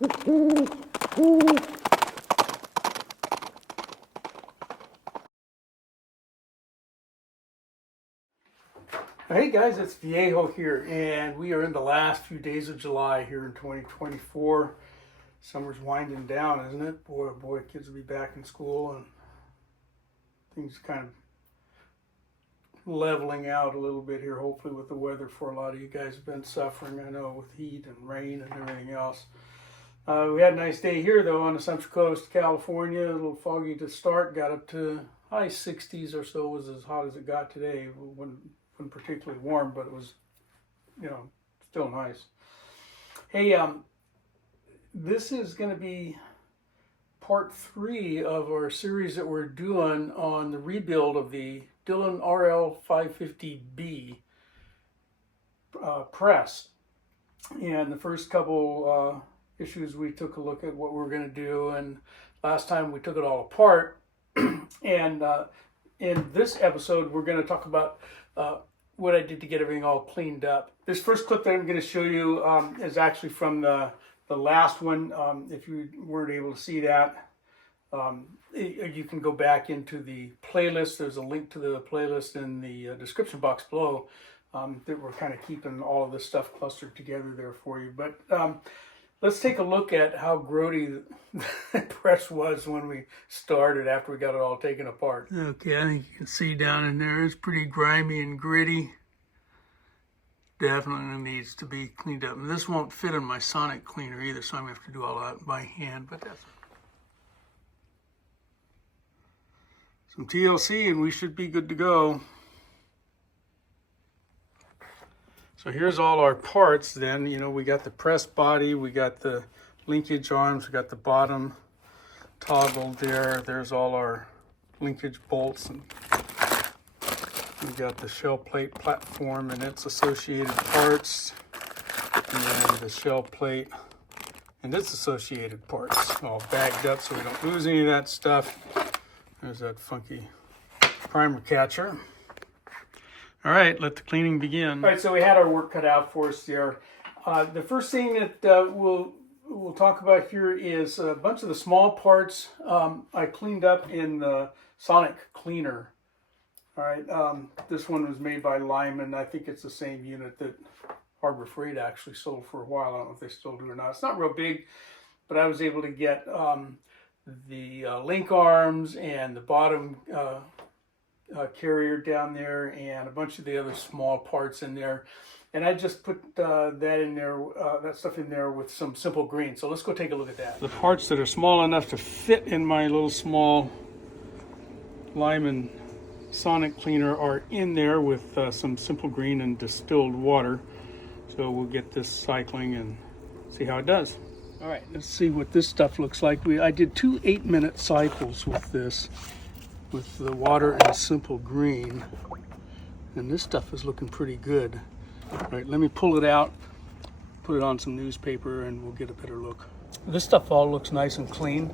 Hey guys, it's Viejo here, and we are in the last few days of July here in 2024. Summer's winding down, isn't it? Boy, oh boy, kids will be back in school and things kind of leveling out a little bit here, hopefully, with the weather for a lot of you guys have been suffering, I know, with heat and rain and everything else. We had a nice day here, though, on the Central Coast, California. A little foggy to start, got up to high 60s or so, was as hot as it got today. Wasn't particularly warm, but it was, still nice. Hey, this is going to be part 3 of our series that we're doing on the rebuild of the Dillon RL550B press. And the first couple issues, we took a look at what we're going to do, and last time we took it all apart. And in this episode, we're going to talk about what I did to get everything all cleaned up. This first clip that I'm going to show you is actually from the last one. If you weren't able to see that, you can go back into the playlist. There's a link to the playlist in the description box below that we're kind of keeping all of this stuff clustered together there for you. But let's take a look at how grody the press was when we started after we got it all taken apart. Okay, I think you can see down in there, it's pretty grimy and gritty. Definitely needs to be cleaned up. And this won't fit in my sonic cleaner either, so I'm going to have to do all that by hand. But that's some TLC and we should be good to go. So here's all our parts then. We got the press body, we got the linkage arms, we got the bottom toggle there. There's all our linkage bolts, and we got the shell plate platform and its associated parts, and the shell plate and its associated parts all bagged up so we don't lose any of that stuff. There's that funky primer catcher. All right, let the cleaning begin. All right, so we had our work cut out for us there. The first thing that we'll talk about here is a bunch of the small parts I cleaned up in the sonic cleaner. All right, this one was made by Lyman. I think it's the same unit that Harbor Freight actually sold for a while. I don't know if they still do or not. It's not real big, but I was able to get the link arms and the bottom carrier down there and a bunch of the other small parts in there. And I just put that in there, that stuff in there with some simple green. So let's go take a look at that. The parts that are small enough to fit in my little small Lyman sonic cleaner are in there with some simple green and distilled water. So we'll get this cycling and see how it does. All right, let's see what this stuff looks like. I did 2 8-minute cycles with this, with the water and simple green, and this stuff is looking pretty good. All right, let me pull it out, put it on some newspaper, and we'll get a better look. This stuff all looks nice and clean.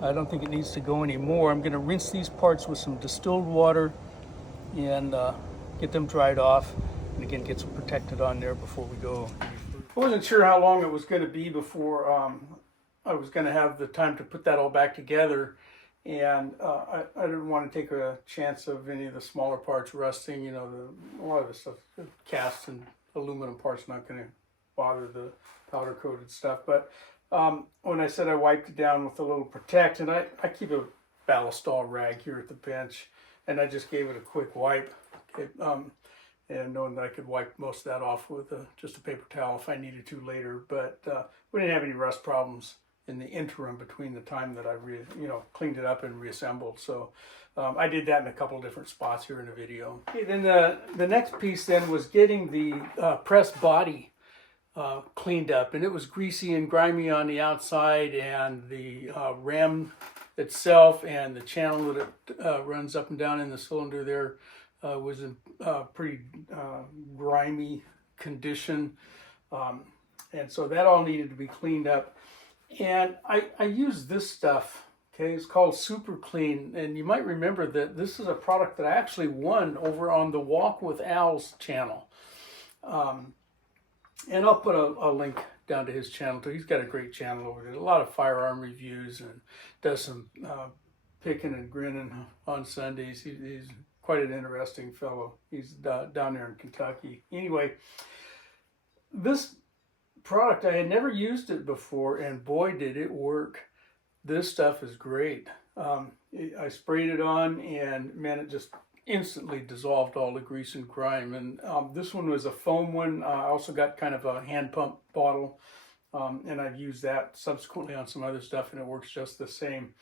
I don't think it needs to go anymore. I'm going to rinse these parts with some distilled water and get them dried off, and again get some protected on there before we go. I wasn't sure how long it was going to be before I was going to have the time to put that all back together. And I didn't want to take a chance of any of the smaller parts rusting. A lot of the stuff, cast and aluminum parts, not going to bother the powder coated stuff. But when I said I wiped it down with a little protect, and I keep a ballastol rag here at the bench, and I just gave it a quick wipe, and knowing that I could wipe most of that off with just a paper towel if I needed to later. But we didn't have any rust problems in the interim between the time that I cleaned it up and reassembled. So I did that in a couple of different spots here in the video. Okay, then the next piece then was getting the press body cleaned up, and it was greasy and grimy on the outside, and the ram itself and the channel that it runs up and down in the cylinder there was in pretty grimy condition, and so that all needed to be cleaned up. And I use this stuff, okay, it's called Super Clean, and you might remember that this is a product that I actually won over on the Walk with Al's channel. And I'll put a link down to his channel too. He's got a great channel over there. A lot of firearm reviews and does some picking and grinning on Sundays. He's quite an interesting fellow. He's down there in Kentucky. Anyway, this product, I had never used it before, and boy, did it work. This stuff is great. I sprayed it on, and man, it just instantly dissolved all the grease and grime. And this one was a foam one. I also got kind of a hand pump bottle, and I've used that subsequently on some other stuff, and it works just the same.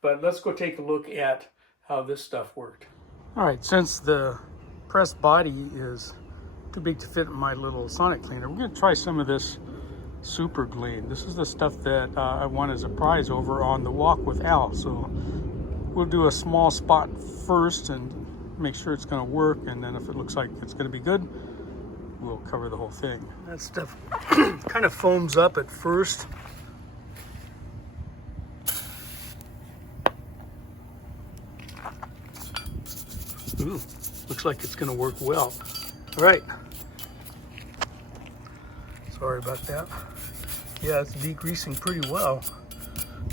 But let's go take a look at how this stuff worked. All right, since the pressed body is too big to fit in my little sonic cleaner, we're going to try some of this super gleam. This is the stuff that I won as a prize over on the walk with Al. So we'll do a small spot first and make sure it's going to work, and then if it looks like it's going to be good, we'll cover the whole thing. That stuff kind of foams up at first. Ooh, looks like it's going to work well. All right. Sorry about that. Yeah, it's degreasing pretty well.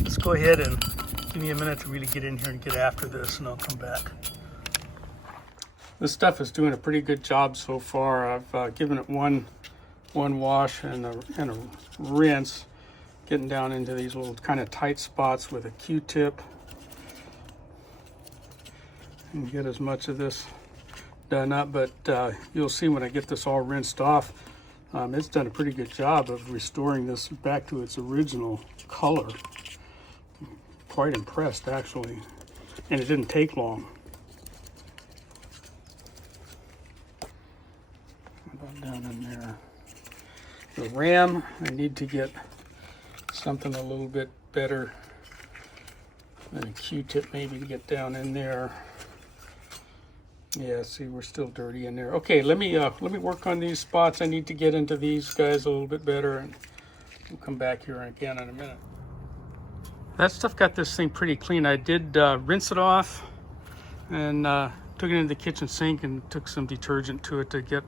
Let's go ahead and give me a minute to really get in here and get after this, and I'll come back. This stuff is doing a pretty good job so far. I've given it one wash and a rinse, getting down into these little kind of tight spots with a Q-tip, and get as much of this done up. But you'll see when I get this all rinsed off, it's done a pretty good job of restoring this back to its original color. Quite impressed, actually, and it didn't take long. About down in there. The ram, I need to get something a little bit better than a Q-tip, maybe, to get down in there. Yeah, see, we're still dirty in there. Okay, let me work on these spots. I need to get into these guys a little bit better, and we'll come back here again in a minute. That stuff got this thing pretty clean. I did rinse it off and took it into the kitchen sink and took some detergent to it to get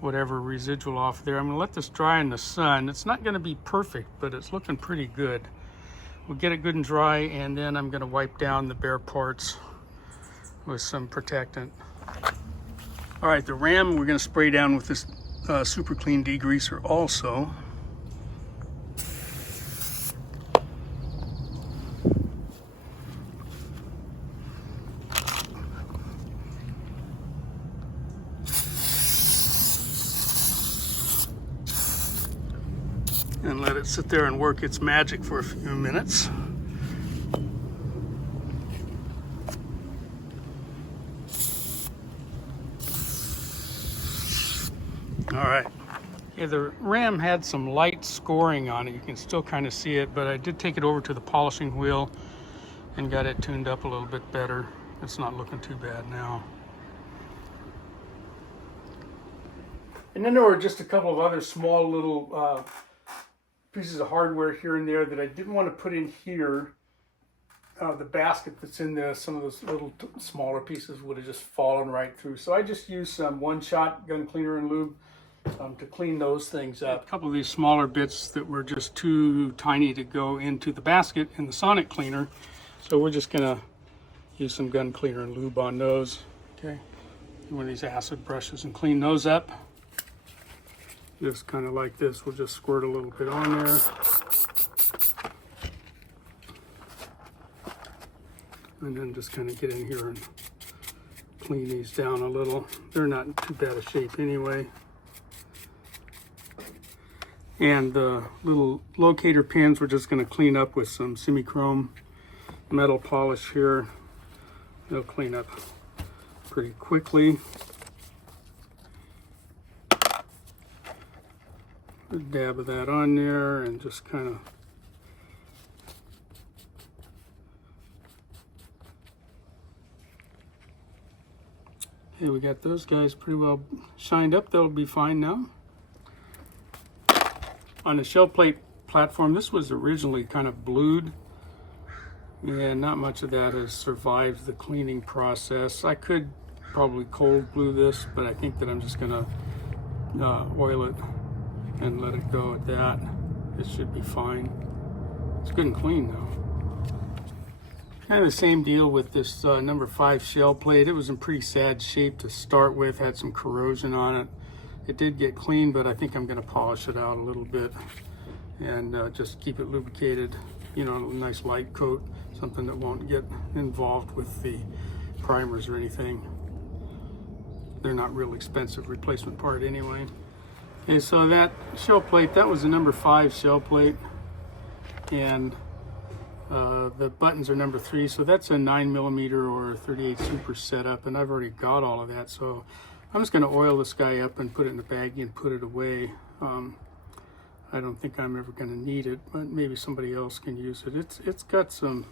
whatever residual off there. I'm gonna let this dry in the sun. It's not gonna be perfect, but it's looking pretty good. We'll get it good and dry, and then I'm gonna wipe down the bare parts with some protectant. All right, the ram we're gonna spray down with this super clean degreaser also. And let it sit there and work its magic for a few minutes. All right. Yeah, the ram had some light scoring on it. You can still kind of see it, but I did take it over to the polishing wheel and got it tuned up a little bit better. It's not looking too bad now. And then there were just a couple of other small little pieces of hardware here and there that I didn't want to put in here. The basket that's in there, some of those little smaller pieces would have just fallen right through. So I just used some one-shot gun cleaner and lube to clean those things up. A couple of these smaller bits that were just too tiny to go into the basket in the sonic cleaner. So we're just gonna use some gun cleaner and lube on those. Okay, one of these acid brushes and clean those up. Just kind of like this, we'll just squirt a little bit on there. And then just kind of get in here and clean these down a little. They're not in too bad a shape anyway. And the little locator pins we're just going to clean up with some semi-chrome metal polish here. They'll clean up pretty quickly. A dab of that on there and just kind of okay, we got those guys pretty well shined up. They'll be fine now. On the shell plate platform, this was originally kind of blued, and not much of that has survived the cleaning process. I could probably cold glue this, but I think that I'm just gonna oil it and let it go at that. It should be fine. It's good and clean though. Kind of the same deal with this number 5 shell plate. It was in pretty sad shape to start with, had some corrosion on it. It did get clean, but I think I'm going to polish it out a little bit and just keep it lubricated, you know, a nice light coat, something that won't get involved with the primers or anything. They're not real expensive replacement part anyway. And so that shell plate, that was a number 5 shell plate, and the buttons are number 3, so that's a 9mm or 38 Super setup, and I've already got all of that, so I'm just going to oil this guy up and put it in the baggie and put it away. I don't think I'm ever going to need it, but maybe somebody else can use it. It's got some,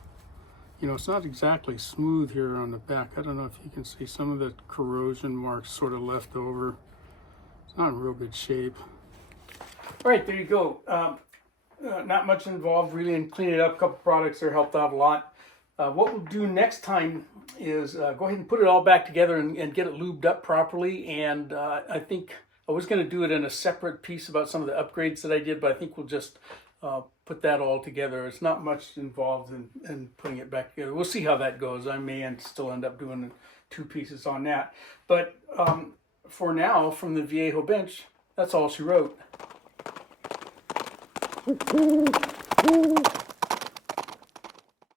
you know, it's not exactly smooth here on the back. I don't know if you can see some of the corrosion marks sort of left over. It's not in real good shape. All right, there you go. Not much involved really in cleaning it up. A couple products there helped out a lot. What we'll do next time is go ahead and put it all back together and get it lubed up properly. And I think I was going to do it in a separate piece about some of the upgrades that I did, but I think we'll just put that all together. It's not much involved in putting it back together. We'll see how that goes. I may still end up doing 2 pieces on that. But for now, from the Viejo bench, that's all she wrote.